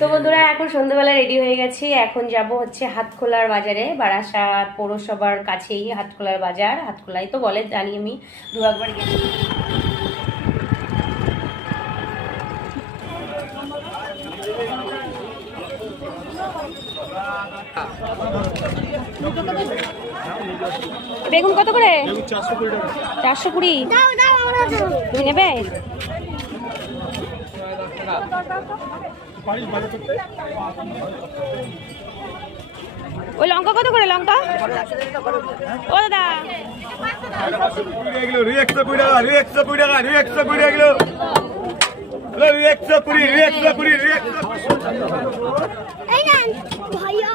তো বন্ধুরা এখন সন্ধ্যাবেলা রেডি হয়ে গেছি, এখন যাব হচ্ছে হাতখোলার বাজারে। বারাসাত পৌরসভার কাছেই হাতখোলার বাজার, হাতখোলাই তো বলে, জানি আমি, দু একবার গেছি। বেগুন কত করে? 420। তুমি নেবে? ওই লঙ্কা কত করে? লঙ্কা ও দাদা ভাইয়া